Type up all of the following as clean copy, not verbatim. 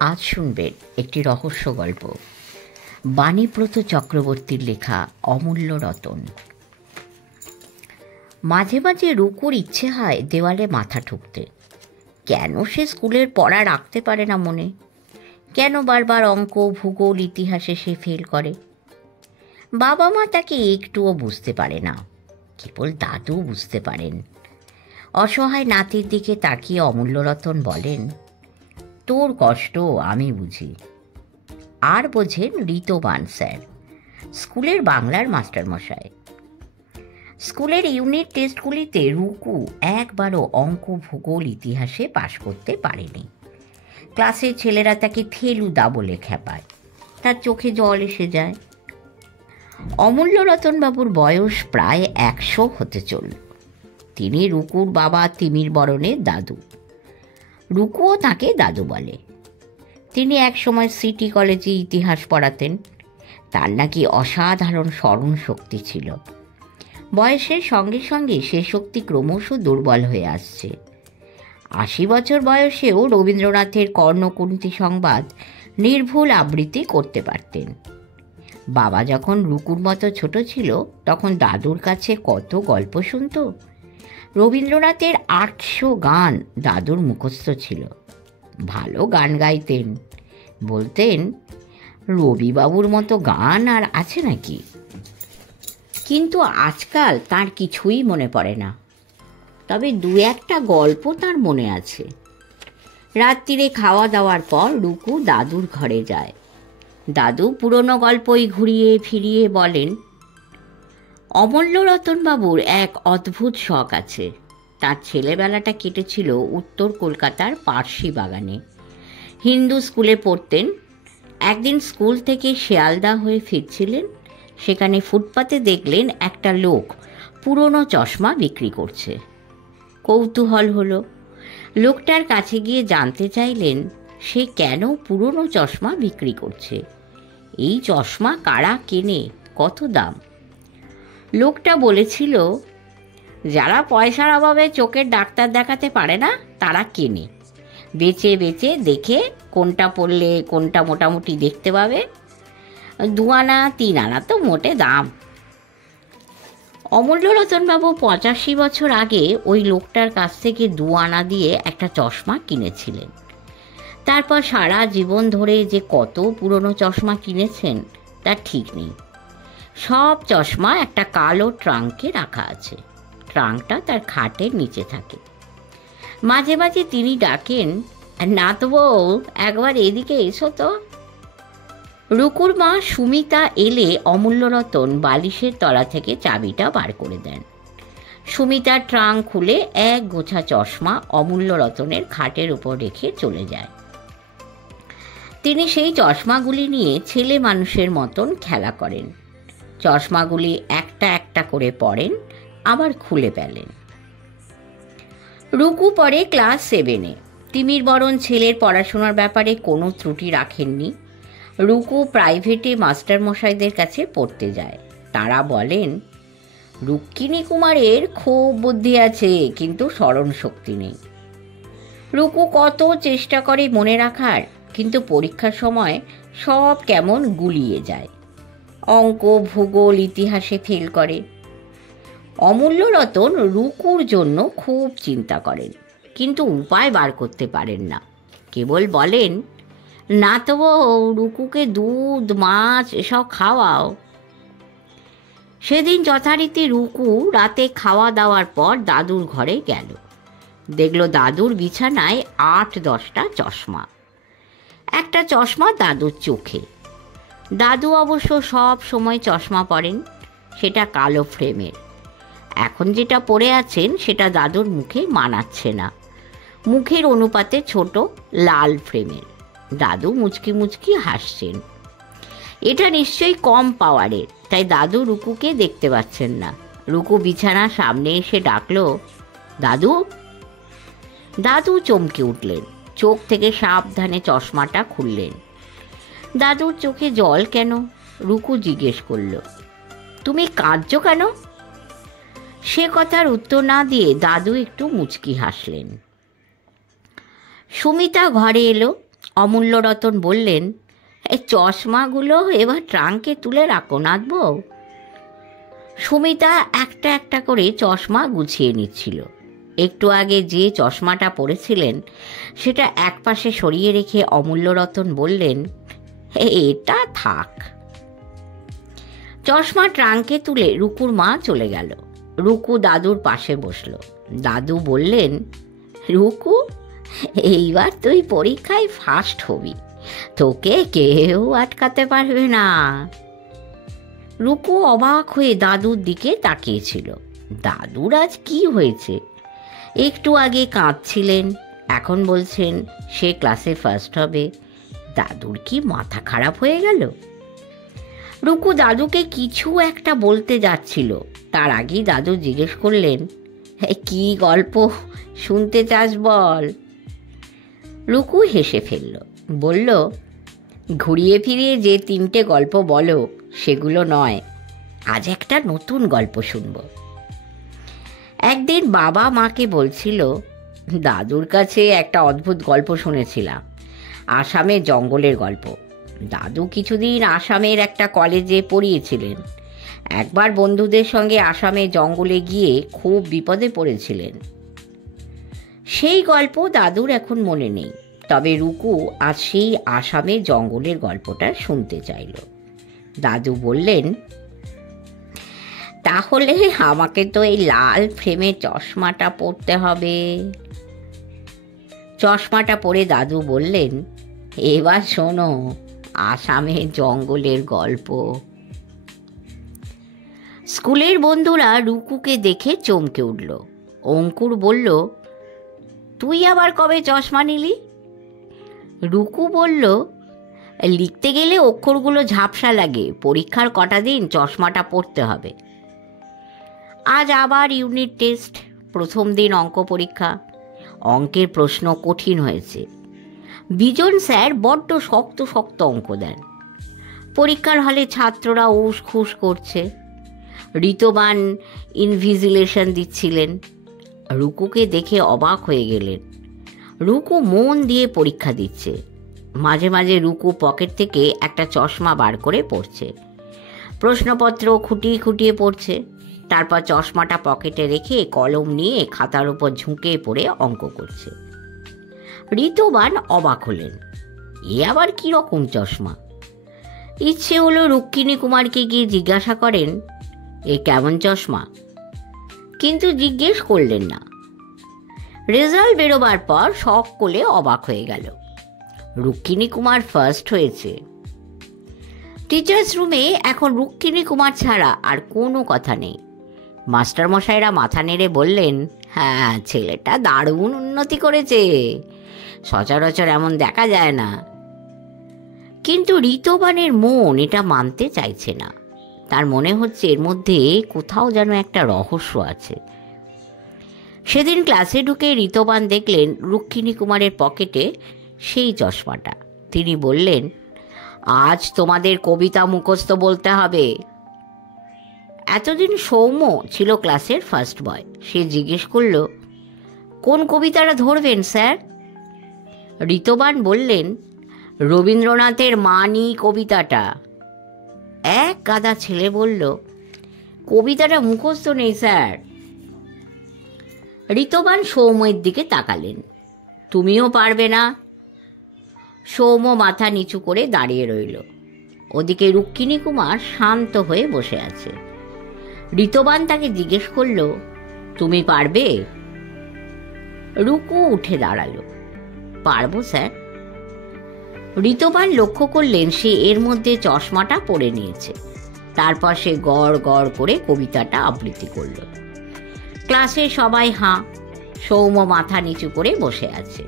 আজ শুনবেন একটি রহস্য গল্প, বাণীব্রত চক্রবর্তীর লেখা অমূল্য রতন। মাঝে মাঝে রুকুর ইচ্ছে হয় দেওয়ালে মাথা ঠুকতে। কেন সে স্কুলের পড়া রাখতে পারে না মনে? কেন বারবার অঙ্ক, ভূগোল, ইতিহাসে সে ফেল করে? বাবা মা তাকে একটুও বুঝতে পারে না, কেবল দাদু বুঝতে পারেন। অসহায় নাতির দিকে তাকিয়ে অমূল্য রতন বলেন, তোর কষ্ট আমি বুঝি। আর বোঝেন ঋতবান স্যার, স্কুলের বাংলার মাস্টারমশাই। স্কুলের ইউনিট টেস্টগুলিতে রুকু একবারও অঙ্ক, ভূগোল, ইতিহাসে পাশ করতে পারেনি। ক্লাসের ছেলেরা তাকে ফেলুদা বলে খেপায়, তার চোখে জল এসে যায়। অমূল্য রতনবাবুর বয়স প্রায় 100 হতে চলল। তিনি রুকুর বাবা তিমির বরণের দাদু। রুকুও তাকে দাদু বলে। তিনি একসময় সিটি কলেজে ইতিহাস পড়াতেন। তার নাকি অসাধারণ স্মরণ শক্তি ছিল। বয়সের সঙ্গে সঙ্গে সে শক্তি ক্রমশ দুর্বল হয়ে আসছে। 80 বছর বয়সেও রবীন্দ্রনাথের কর্ণকুন্তী সংবাদ নির্ভুল আবৃত্তি করতে পারতেন। বাবা যখন রুকুর মতো ছোট ছিল, তখন দাদুর কাছে কত গল্প শুনত। রবীন্দ্রনাথের 800 গান দাদুর মুখস্থ ছিল। ভালো গান গাইতেন। বলতেন, রবিবাবুর মতো গান আর আছে নাকি? কিন্তু আজকাল তার কিছুই মনে পড়ে না। তবে 2-1টা গল্প তার মনে আছে। রাত্রিরে খাওয়া দাওয়ার পর রুকু দাদুর ঘরে যায়। দাদু পুরনো গল্পই ঘুরিয়ে ফিরিয়ে বলেন। অমূল্য রতনবাবুর এক অদ্ভুত শখ আছে। তার ছেলেবেলাটা কেটেছিল উত্তর কলকাতার পার্সি বাগানে। হিন্দু স্কুলে পড়তেন। একদিন স্কুল থেকে শিয়ালদা হয়ে ফিরছিলেন। সেখানে ফুটপাতে দেখলেন একটা লোক পুরনো চশমা বিক্রি করছে। কৌতূহল হলো। লোকটার কাছে গিয়ে জানতে চাইলেন সে কেন পুরনো চশমা বিক্রি করছে, এই চশমা কারা কেনে, কত দাম। লোকটা বলেছিল, যারা পয়সার অভাবে চোখের ডাক্তার দেখাতে পারে না তারা কেনে। বেচে বেচে দেখে কোনটা পড়লে কোনটা মোটামুটি দেখতে পাবে। 2 আনা 3 আনা তো মোটে দাম। অমূল্য রতনবাবু 85 বছর আগে ওই লোকটার কাছ থেকে 2 আনা দিয়ে একটা চশমা কিনেছিলেন। তারপর সারা জীবন ধরে যে কত পুরনো চশমা কিনেছেন তার ঠিক নেই। সব চশমা একটা কালো ট্রাঙ্কে রাখা আছে। ট্রাঙ্কটা তার খাটের নিচে থাকে। মাঝে মাঝে তিনি ডাকেন, না তো বউ, একবার এদিকে এসো তো। রুকুর মা সুমিতা এলে অমূল্য রতন বালিশের তলা থেকে চাবিটা বার করে দেন। সুমিতার ট্রাঙ্ক খুলে এক গোছা চশমা অমূল্য রতনের খাটের উপর রেখে চলে যায়। তিনি সেই চশমাগুলি নিয়ে ছেলে মানুষের মতন খেলা করেন। চশমাগুলি একটা একটা করে পরেন, আবার খুলে ফেলেন। রুকু পড়ে ক্লাস 7-এ। তিমির বরণ ছেলের পড়াশোনার ব্যাপারে কোনো ত্রুটি রাখেননি। রুকু প্রাইভেটে মাস্টারমশাইদের কাছে পড়তে যায়। তারা বলেন, রুক্মিণী কুমারের খুব বুদ্ধি আছে, কিন্তু স্মরণ শক্তি নেই। রুকু কত চেষ্টা করে মনে রাখার, কিন্তু পরীক্ষার সময় সব কেমন গুলিয়ে যায়। অঙ্ক, ভূগোল, ইতিহাসে ফেল করে। অমূল্য রতন রুকুর জন্য খুব চিন্তা করেন, কিন্তু উপায় বার করতে পারেন না। কেবল বলেন, না তো রুকুকে দুধ, মাছ এসব খাওয়াও। সেদিন যথারীতি রুকু রাতে খাওয়া দাওয়ার পর দাদুর ঘরে গেল। দেখল দাদুর বিছানায় 8-10টা চশমা। একটা চশমা দাদুর চোখে। দাদু অবশ্য সব সময় চশমা পরেন, সেটা কালো ফ্রেমের। এখন যেটা পরে আছেন সেটা দাদুর মুখে মানাচ্ছে না। মুখের অনুপাতে ছোট, লাল ফ্রেমের। দাদু মুচকি মুচকি হাসছেন। এটা নিশ্চয়ই কম পাওয়ারের, তাই দাদু রুকুকে দেখতে পাচ্ছেন না। রুকু বিছানার সামনে এসে ডাকলো, দাদু। দাদু চমকে উঠলেন। চোখ থেকে সাবধানে চশমাটা খুললেন। দাদুর চোখে জল কেন? রুকু জিজ্ঞেস করল, তুমি কাঁদছো কেন? সে কথার উত্তর না দিয়ে দাদু একটু মুচকি হাসলেন। সুমিতা ঘরে এলো। অমূল্যরতন বললেন, এই চশমাগুলো এবার ট্রাঙ্কে তুলে রাখো নাথবউ। সুমিতা একটা একটা করে চশমা গুছিয়ে নিচ্ছিল। একটু আগে যে চশমাটা পরেছিলেন সেটা একপাশে সরিয়ে রেখে অমূল্যরতন বললেন, এটা থাক। চশমা ট্রাঙ্কে তুলে রুকুর মা চলে গেল। রুকু দাদুর পাশে বসল। দাদু বললেন, রুকু, এইবার তুই পরীক্ষায় ফার্স্ট হবি, তোকে কেউ আটকাতে পারবে না। রুকু অবাক হয়ে দাদুর দিকে তাকিয়েছিল। দাদুর আজ কি হয়েছে? একটু আগে কাঁদছিলেন, এখন বলছেন সে ক্লাসে ফার্স্ট হবে। দাদুর কি মাথা খারাপ হয়ে গেল? রুকু দাদুকে কিছু একটা বলতে যাচ্ছিল, তার আগেই দাদু জিজ্ঞেস করলেন, কি গল্প শুনতে চাস বল? রুকু হেসে ফেলল, বলল, ঘুরিয়ে ফিরিয়ে যে 3টে গল্প বলো সেগুলো নয়, আজ একটা নতুন গল্প শুনব। একদিন বাবা মাকে বলছিল, দাদুর কাছে একটা অদ্ভুত গল্প শুনেছিলাম, আসামের জঙ্গলের গল্প। দাদু কিছুদিন আসামের একটা কলেজে পড়িয়েছিলেন। একবার বন্ধুদের সঙ্গে আসামের জঙ্গলে গিয়ে খুব বিপদে পড়েছিলেন। সেই গল্প দাদুর এখন মনে নেই, তবে রুকু আজ সেই আসামের জঙ্গলের গল্পটা শুনতে চাইল। দাদু বললেন, তাহলে আমাকে তো এই লাল ফ্রেমের চশমাটা পরতে হবে। চশমাটা পরে দাদু বললেন, এবার শোনো আসামের জঙ্গলের গল্প। স্কুলের বন্ধুরা রুকুকে দেখে চমকে উঠল। অঙ্কুর বলল, তুই আবার কবে চশমা নিলি? রুকু বলল, লিখতে গেলে অক্ষরগুলো ঝাপসা লাগে, পরীক্ষার কটা দিন চশমাটা পরতে হবে। আজ আবার ইউনিট টেস্ট, প্রথম দিন অঙ্ক পরীক্ষা। অঙ্কের প্রশ্ন কঠিন হয়েছে। বিজন স্যার বড্ড শক্ত শক্ত অঙ্ক দেন। পরীক্ষার হলে ছাত্ররা উস খুস করছে। ঋতবান ইনভিজিলেশন দিচ্ছিলেন। রুকুকে দেখে অবাক হয়ে গেলেন। রুকু মন দিয়ে পরীক্ষা দিচ্ছে। মাঝে মাঝে রুকু পকেট থেকে একটা চশমা বার করে পড়ছে, প্রশ্নপত্র খুঁটিয়ে খুঁটিয়ে পড়ছে। তারপর চশমাটা পকেটে রেখে কলম নিয়ে খাতার উপর ঝুঁকে পড়ে অঙ্ক করছে। ঋতবান অবাক হলেন, এ আবার কি রকম চশমা? ইচ্ছে হলো রুক্মিণী কুমারকে গিয়ে জিজ্ঞাসা করেন, এ কেমন চশমা? কিন্তু জিজ্ঞেস করলেন না। রেজাল্ট বেরোবার পর সকলে অবাক হয়ে গেল। রুক্মিণী কুমার ফার্স্ট হয়েছে। টিচার্স রুমে এখন রুক্মিণী কুমার ছাড়া আর কোনো কথা নেই। মাস্টারমশাইরা মাথা নেড়ে বললেন, হ্যাঁ, ছেলেটা দারুণ উন্নতি করেছে, সচরাচর এমন দেখা যায় না। কিন্তু ঋতবানের মন এটা মানতে চাইছে না। তার মনে হচ্ছে এর মধ্যে কোথাও যেন একটা রহস্য আছে। সেদিন ক্লাসে ঢুকে ঋতবান দেখলেন রুক্মিণী কুমারের পকেটে সেই চশমাটা। তিনি বললেন, আজ তোমাদের কবিতা মুখস্থ বলতে হবে। এতদিন সৌম্য ছিল ক্লাসের ফার্স্ট বয়। সে জিজ্ঞেস করল, কোন কবিতাটা ধরবেন স্যার? ঋতবান বললেন, রবীন্দ্রনাথের মানি কবিতাটা। এক গাদা ছেলে বলল, কবিতাটা মুখস্থ নেই স্যার। ঋতবান সৌম্যের দিকে তাকালেন, তুমিও পারবে না? সৌম্য মাথা নিচু করে দাঁড়িয়ে রইল। ওদিকে রুক্মিণী কুমার শান্ত হয়ে বসে আছে। ঋতবান তাকে জিজ্ঞেস করল, তুমি পারবে? রুকু উঠে দাঁড়ালো, পারবো স্যার। ঋতবান লক্ষ্য করলেন সে এর মধ্যে চশমাটা পরে নিয়েছে। তারপর সে গড় গড় করে কবিতাটা আবৃত্তি করল। ক্লাসে সবাই হাঁ। সৌম্য মাথা নিচু করে বসে আছে।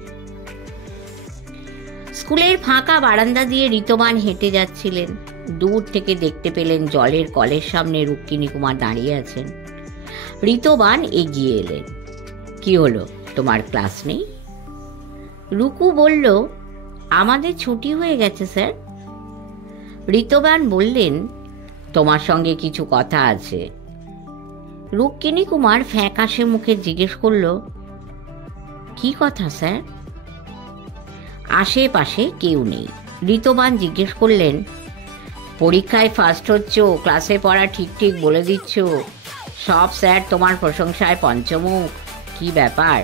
স্কুলের ফাঁকা বারান্দা দিয়ে ঋতবান হেঁটে যাচ্ছিলেন। দূর থেকে দেখতে পেলেন জলের কলের সামনে রুক্মিণী কুমার দাঁড়িয়ে আছেন। ঋতবান এগিয়ে এলেন, কি হলো, তোমার ক্লাস নেই? রুকু বলল, আমাদের ছুটি হয়ে গেছে স্যার। ঋতবান বললেন, তোমার সঙ্গে কিছু কথা আছে। রুক্মিণী কুমার ফ্যাকাশে মুখে জিজ্ঞেস করল, কি কথা স্যার? আশেপাশে কেউ নেই। ঋতবান জিজ্ঞেস করলেন, পরীক্ষায় ফার্স্ট হচ্ছ, ক্লাসে পড়া ঠিক ঠিক বলে দিচ্ছ, সব স্যার তোমার প্রশংসায় পঞ্চমুখ, কি ব্যাপার?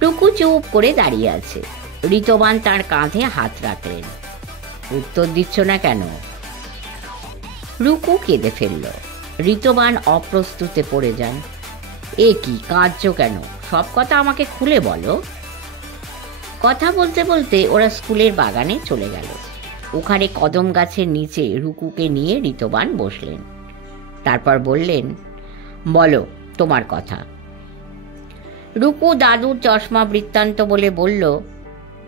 টুকু চুপ করে দাঁড়িয়ে আছে। ঋতবান তার কাঁধে হাত রাখলেন। উত্তর দিচ্ছ না কেন? রুকু কেঁদে ফেলল। ঋতবান অপ্রস্তুতে পড়ে যান। এ কি, কাঁদছ কেন? সব কথা আমাকে খুলে বলো। কথা বলতে বলতে ওরা স্কুলের বাগানে চলে গেল। ওখানে কদম গাছের নিচে রুকুকে নিয়ে ঋতবান বসলেন। তারপর বললেন, বলো তোমার কথা। রুকু দাদুর চশমা বৃত্তান্ত বলে বলল,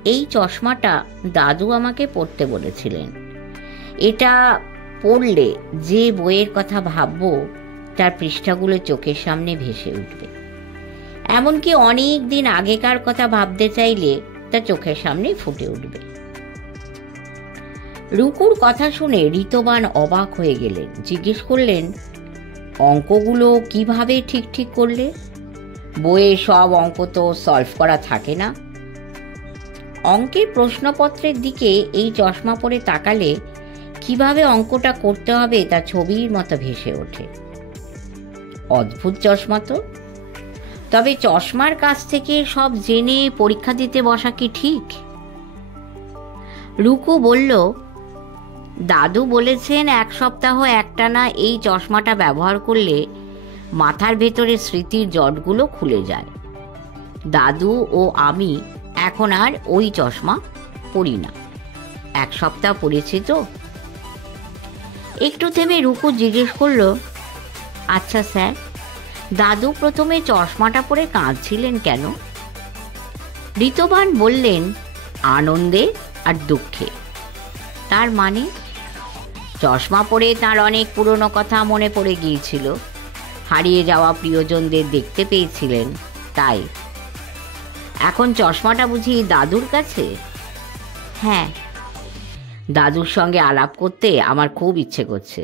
এই চশমাটা দাদু আমাকে পড়তে বলেছিলেন। এটা পড়লে যে বইয়ের কথা ভাববো তার পৃষ্ঠাগুলো চোখের সামনে ভেসে উঠবে। এমনকি অনেক দিন আগেকার কথা ভাবতে চাইলে তা চোখের সামনে ফুটে উঠবে। রুকুর কথা শুনে ঋতবান অবাক হয়ে গেলেন। জিজ্ঞেস করলেন, অঙ্কগুলো কিভাবে ঠিক ঠিক করলে? বইয়ে সব অঙ্ক তো সলভ করা থাকে না। অঙ্কের প্রশ্নপত্রের দিকে এই চশমা পরে তাকালে কিভাবে অঙ্কটা করতে হবে তা ছবির মতো ভেসে ওঠে। অদ্ভুত চশমা তো। তবে চশমার কাছ থেকে সব জেনে পরীক্ষা দিতে বসা কি ঠিক? রুকু বলল, দাদু বলেছেন 1 সপ্তাহ একটানা এই চশমাটা ব্যবহার করলে মাথার ভেতরে স্মৃতির জটগুলো খুলে যায়। দাদু ও আমি এখন আর ওই চশমা পরি না। 1 সপ্তাহ পরেছি তো। একটু থেমে রুকু জিজ্ঞেস করল, আচ্ছা স্যার, দাদু প্রথমে চশমাটা পরে কাঁদছিলেন কেন? ঋতবান বললেন, আনন্দে আর দুঃখে। তার মানে? চশমা পরে তার অনেক পুরনো কথা মনে পড়ে গিয়েছিল। হারিয়ে যাওয়া প্রিয়জনদের দেখতে পেয়েছিলেন, তাই। এখন চশমাটা বুঝি দাদুর কাছে? হ্যাঁ, দাদুর সঙ্গে আলাপ করতে আমার খুব ইচ্ছে করছে।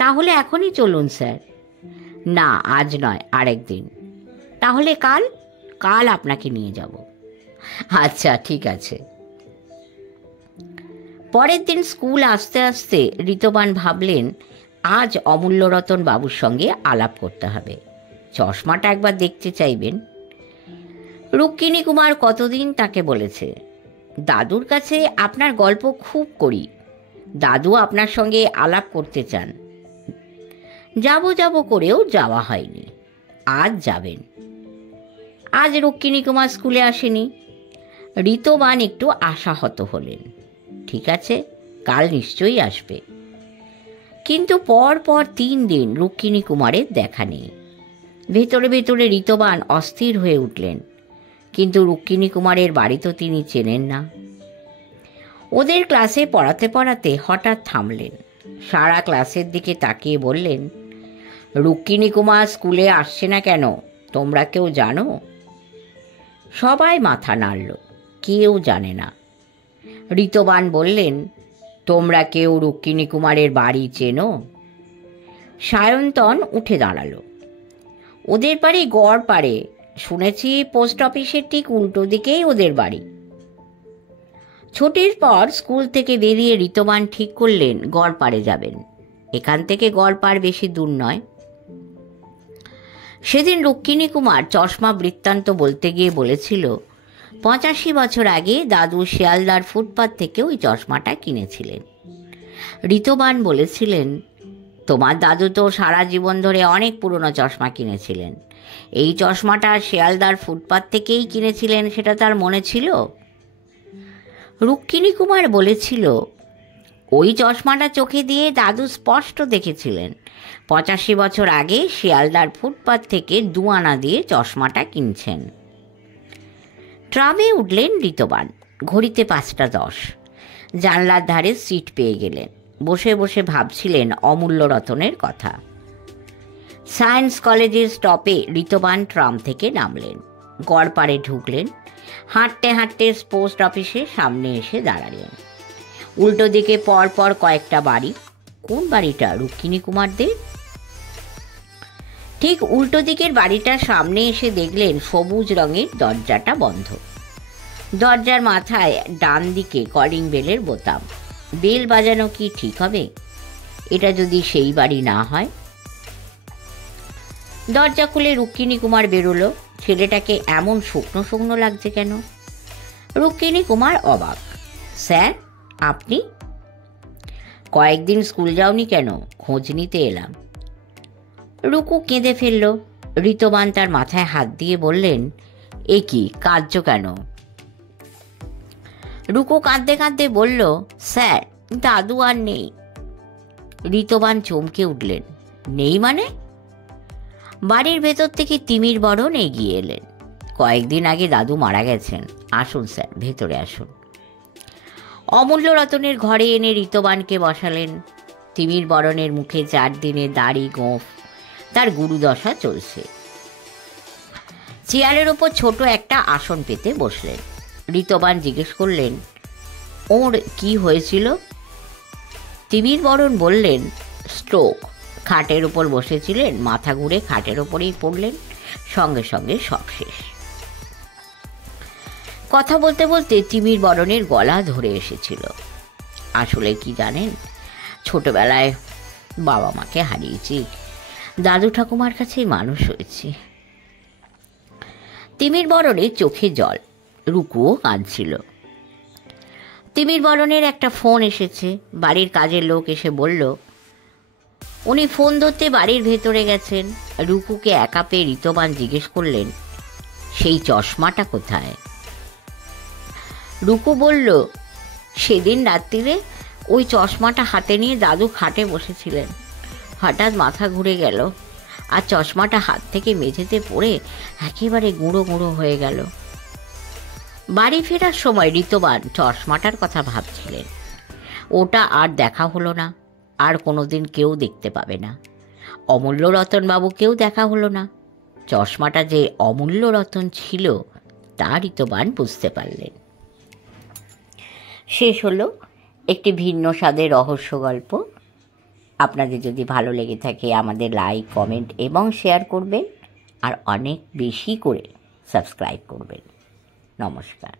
তাহলে এখনই চলুন স্যার। না, আজ নয়, আরেকদিন। তাহলে কাল? কাল আপনাকে নিয়ে যাব। আচ্ছা, ঠিক আছে। পরের দিন স্কুল আসতে আসতে ঋতবান ভাবলেন, আজ অমূল্যরতন বাবুর সঙ্গে আলাপ করতে হবে। চশমাটা একবার দেখতে চাইবেন। রুক্মিণী কুমার কতদিন তাকে বলেছে, দাদুর কাছে আপনার গল্প খুব করি, দাদু আপনার সঙ্গে আলাপ করতে চান। যাব করেও যাওয়া হয়নি। আজ যাবেন। আজ রুক্মিণী কুমার স্কুলে আসেনি। ঋতবান একটু আশাহত হলেন। ঠিক আছে, কাল নিশ্চয়ই আসবে। কিন্তু পর 3 দিন রুক্মিণী কুমারের দেখা নেই। ভেতরে ভেতরে ঋতবান অস্থির হয়ে উঠলেন। কিন্তু রুক্মিণী কুমারের বাড়ি তো তিনি চেনেন না। ওদের ক্লাসে পড়াতে পড়াতে হঠাৎ থামলেন। সারা ক্লাসের দিকে তাকিয়ে বললেন, রুক্মিণী কুমার স্কুলে আসছে না কেন? তোমরা কেউ জানো? সবাই মাথা নাড়ল। কেউ জানে না। ঋতবান বললেন, তোমরা কেউ রুক্মিণী কুমারের বাড়ি চেনো? সায়ন্তন উঠে দাঁড়ালো। ওদের বাড়ি গড়পাড়ে। শুনেছি পোস্ট অফিসের ঠিক উল্টো দিকেই ওদের বাড়ি। ছুটির পর স্কুল থেকে বেরিয়ে ঋতবান ঠিক করলেন গড়পাড়ে যাবেন। এখান থেকে গড়পাড় বেশি দূর নয়। সেদিন রুক্মিণী কুমার চশমা বৃত্তান্ত বলতে গিয়ে বলেছিল, 85 বছর আগে দাদু শিয়ালদার ফুটপাত থেকে ওই চশমাটা কিনেছিলেন। ঋতবান বলেছিলেন, তোমার দাদু তো সারা জীবন ধরে অনেক পুরনো চশমা কিনেছিলেন। এই চশমাটা শিয়ালদার ফুটপাত থেকেই কিনেছিলেন, সেটা তার মনে ছিল? রুক্মিণী কুমার বলেছিল, ওই চশমাটা চোখে দিয়ে দাদু স্পষ্ট দেখেছিলেন 85 বছর আগে শিয়ালদার ফুটপাত থেকে 2 আনা দিয়ে চশমাটা কিনছেন। ট্রামে উঠলেন ঋতবান। ঘড়িতে 5:10। জানলার ধারে সিট পেয়ে গেলেন। বসে বসে ভাবছিলেন অমূল্য রতনের কথা। সায়েন্স কলেজের স্টপে ঋতবান ট্রাম থেকে নামলেন। গড়পাড়ে ঢুকলেন। হাঁটতে হাঁটতে পোস্ট অফিসের সামনে এসে দাঁড়ালেন। উল্টো দিকে পরপর কয়েকটা বাড়ি। কোন বাড়িটা? রুক্মিণী কুমারদের। ঠিক উল্টো দিকের বাড়িটার সামনে এসে দেখলেন সবুজ রঙের দরজাটা বন্ধ। দরজার মাথায় ডান দিকে কলিং বেলের বোতাম। বেল বাজানো কি ঠিক হবে? এটা যদি সেই বাড়ি না হয়? দরজা খুলে রুক্মিণী কুমার বেরোলো। ছেলেটাকে এমন শুকনো শুকনো লাগছে কেন? রুক্মিণী কুমার অবাক। স্যার, আপনি? কয়েকদিন স্কুল যাওনি কেন? খোঁজ নিতে এলাম। রুকু কেঁদে ফেলল। ঋতবান তার মাথায় হাত দিয়ে বললেন, এ কি, কাঁদছো কেন? রুকু কাঁদতে কাঁদতে বলল, স্যার, দাদু আর নেই। ঋতবান চমকে উঠলেন। নেই মানে? বাড়ির ভেতর থেকে তিমির বরণ এগিয়ে এলেন। কয়েকদিন আগে দাদু মারা গেছেন। আসুন স্যার, ভেতরে আসুন। অমূল্য রতনের ঘরে এনে ঋতবানকে বসালেন। তিমির বরণের মুখে 4 দিনের দাড়ি গোঁফ। তার গুরুদশা চলছে। চেয়ারের ওপর ছোট একটা আসন পেতে বসলেন। ঋতবান জিজ্ঞেস করলেন, ওর কি হয়েছিল? তিমির বরণ বললেন, স্ট্রোক। খাটের ওপর বসেছিলেন, মাথা ঘুরে খাটের ওপরেই পড়লেন। সঙ্গে সঙ্গে সব শেষ। কথা বলতে বলতে তিমির বরণের গলা ধরে এসেছিল। আসলে কি জানেন, ছোটবেলায় বাবা মাকে হারিয়েছি। দাদু ঠাকুমার কাছেই মানুষ হয়েছি। তিমির বরণে চোখে জল। রুকুও কাঁদছিল। তিমির বরণের একটা ফোন এসেছে। বাড়ির কাজের লোক এসে বলল, উনি ফোন ধরতে বাড়ির ভেতরে গেছেন। রুকুকে একা পেয়ে ঋতবান জিজ্ঞেস করলেন, সেই চশমাটা কোথায়? রুকু বলল, সেদিন রাত্রিরে ওই চশমাটা হাতে নিয়ে দাদু খাটে বসেছিলেন। হঠাৎ মাথা ঘুরে গেল আর চশমাটা হাত থেকে মেঝেতে পড়ে একেবারে গুঁড়ো গুঁড়ো হয়ে গেল। বাড়ি ফেরার সময় ঋতবান চশমাটার কথা ভাবছিলেন। ওটা আর দেখা হলো না। আর কোনোদিন কেউ দেখতে পাবে না। অমূল্য রতন বাবুকেও দেখা হলো না। চশমাটা যে অমূল্য রতন ছিল তা ঋতবান বুঝতে পারলেন। শেষ হলো একটি ভিন্ন স্বাদের রহস্য গল্প। আপনাদের যদি ভালো লেগে থাকে আমাদের লাইক, কমেন্ট এবং শেয়ার করবেন, আর অনেক বেশি করে সাবস্ক্রাইব করবেন। নমস্কার।